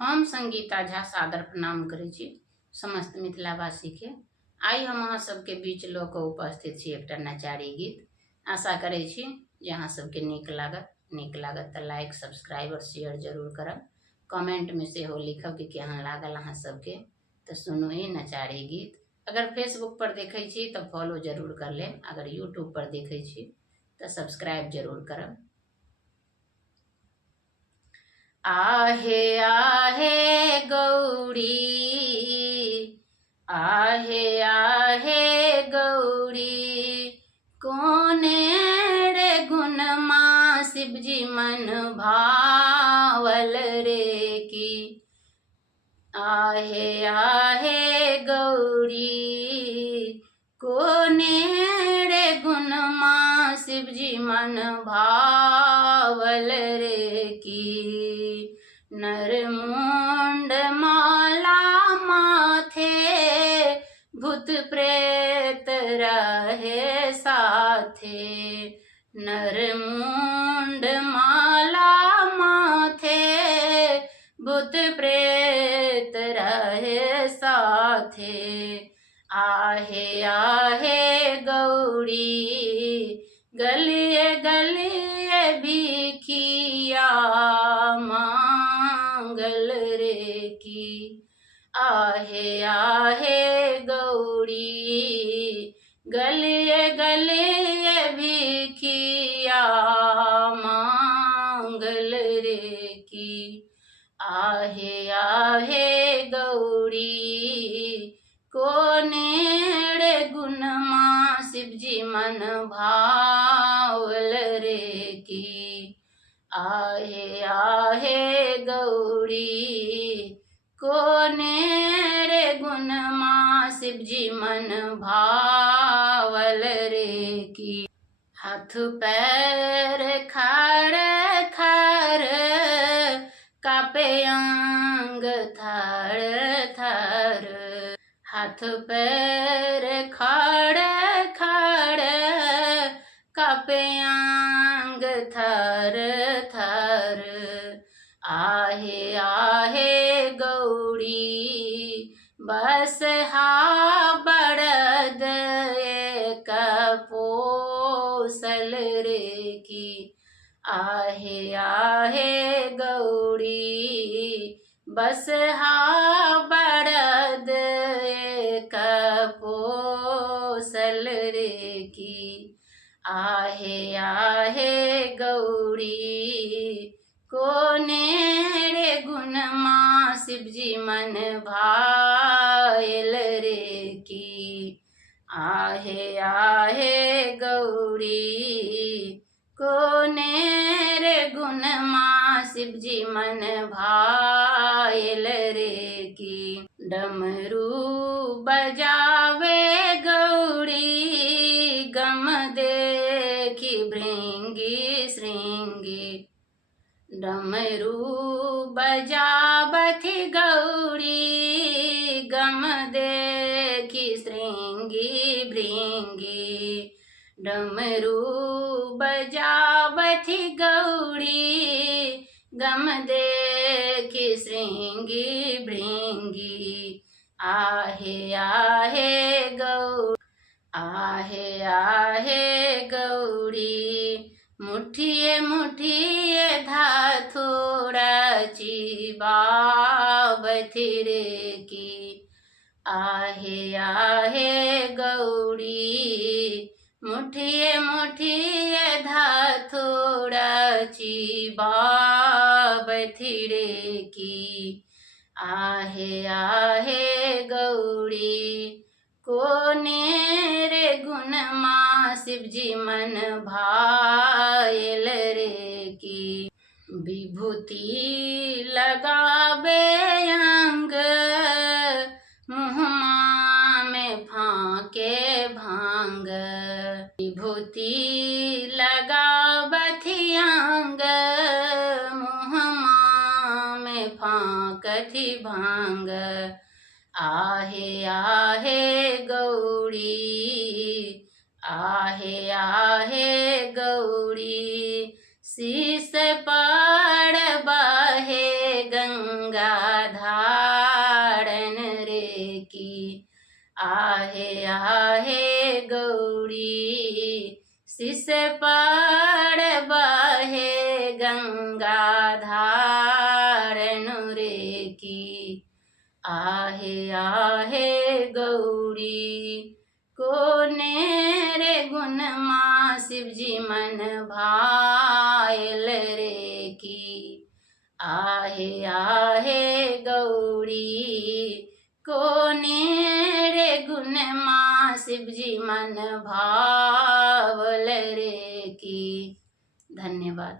हम संगीता झा सादर प्रणाम करै छी समस्त मिथिलावासी के। आई हम अहाँ सबके बीच लऽ कऽ उपस्थित छी एकटा नचारी गीत। आशा करै छी जे अहाँ सबके नीक लागत तऽ लाइक सब्सक्राइब और शेयर जरूर करब। कमेंट में सेहो लिखब कि केहन लागल अहाँ सबके। तऽ सुनू ई नचारी गीत। अगर फेसबुक पर देखै छी तऽ फॉलो जरूर कर लेब, अगर यूट्यूब पर देखै छी तऽ सब्सक्राइब जरूर करब। आहे आहे गौरी, आहे आहे गौरी, कोने रे गुण माँ शिवजी मन भावल रे की। आहे आहे गौरी, कोने रे गुण माँ शिवजी मन भावल रे की। नर मुंड माला माथे, भूत प्रेत रहे साथे। नर मुंड माला माथे, भूत प्रेत रहे साथे। आहे आहे गौरी, गलिए गलिए भिखिया मांगल रे की। आहे आहे गौरी, गलिए गलिए भिखिया मांगल रे की। आहे आहे गौरी, कोने रे गुण माँ शिवजी मन भावल रे की। आहे आहे गौरी, कोने रे गुण माँ शिवजी मन भावल रे की। हाथ पैर खड़ खड़, कापे अंग थर थर। हाथ पैर खड़ खड़, कापे अंग थर थर। आहे आहे गौरी, बस हा बड़द एक पोसल रे की। आहे आहे गौरी, बस हा बड़द एक पोसल रे की। आहे आहे गौरी, कोने रे गुण माँ शिवजी मन भायल रे की। आहे आहे गौरी, कोने रे गुण माँ शिवजी मन भायल रे की। डमरू बजावे गौरी, गम देखी भृंगी श्रृंगी। डमरू बजावथी गौरी, गम देखी श्रृंगी भृंगी। डमरू बजावथी गौरी, गम देखी श्रृंगी भृंगी। आहे आहे गौरी, आहे आहे गौरी, मुठिये मुठिये धातुराची बाबथी रे की। आहे आहे गौरी, मुठिये मुठिये धातुराची बाबथी रे की। आहे आहे गौरी, कोने रे गुण माँ शिवजी मन भायल रे की। विभूति लगावे अंग, मुँहमा में फाके भांग। विभूति लगावथी अंग, मुँहमा में फाकथी भांग। आहे आहे गौरी, आहे आहे गौरी, शीश पर बहे गंगा आहे गौरी शिष पर बहे गंगा धारण रे की। आहे गौरी कोने रे गुण माँ शिव जी मन भायल रे की। आहे गौरी कोने रे गुण माँ शिव जी मन भावल रे की। धन्यवाद।